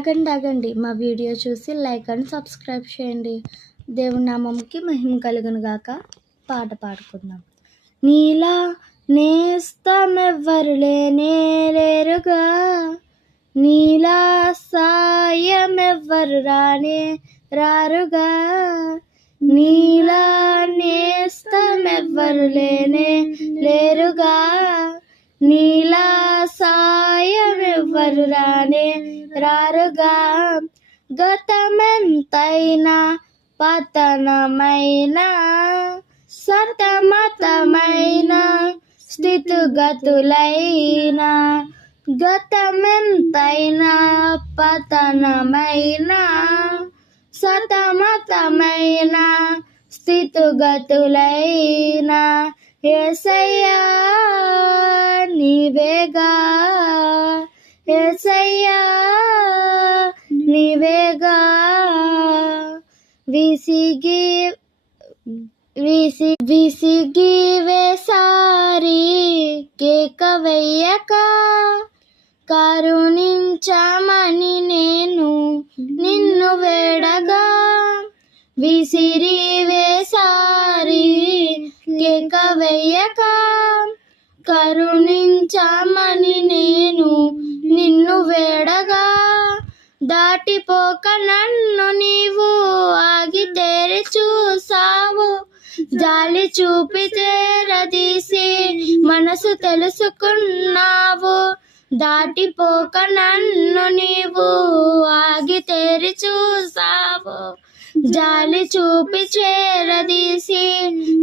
ఆగండి మా వీడియో చూసి లైక్ అండ్ సబ్స్క్రైబ్ చేయండి. దేవుని నామంకి మహిమ కలుగును గాక. పాట పాడుకుందాం. నీలా నేస్తమెవ్వరు లేనే లేరుగా, నీలా సాయమెవ్వరు రానే రారుగా, నీలా నేస్తమెవ్వరు లేనే లేరుగా, నీలా సాయమెవ్వరు రానే రారుగా. గతమెంతైనా పతనమైన సతమతమైన స్థితిగతులైన, గతమెంతైనా పతనమైన సతమతమైన స్థితిగతులైన, యేసయ్యా నీవేగా, యేసయ్యా నీవేగా. విసిగి వేసారి కేక వెయ్యక, కరుణించమని నేను నిన్ను వేడగా, విసిరి వేసారి కేక వెయ్యక, కరుణించమని నేను నిన్ను వేడగా, దాటిపోక నన్ను నీవు ఆగి తెరి చూసావు, జాలి చూపి తెరదీసి మనసు తెలుసుకున్నావు, దాటిపోక నన్ను నీవు ఆగి తెరి చూసావు, జాలి చూపి చేరదీసి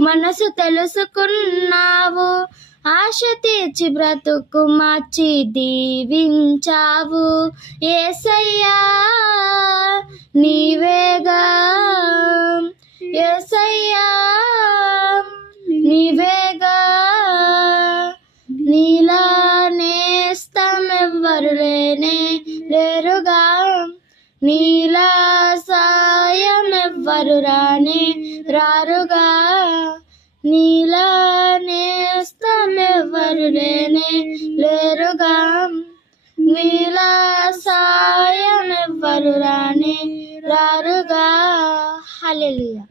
మనసు తెలుసుకున్నావు, ఆశ తీర్చి బ్రతుకు మార్చి దీవించావు, యేసయ్యా నీవేగా, యేసయ్యా నీవేగా. నీలా నేస్తమెవ్వరు లేనే లేరుగా, నీలా సాయమెవ్వరు రానే రారుగా, నీలా నేస్తమెవ్వరు లేనే లేరుగా, నీలా సాయమెవ్వరు రానే రారుగా. హల్లెలూయా.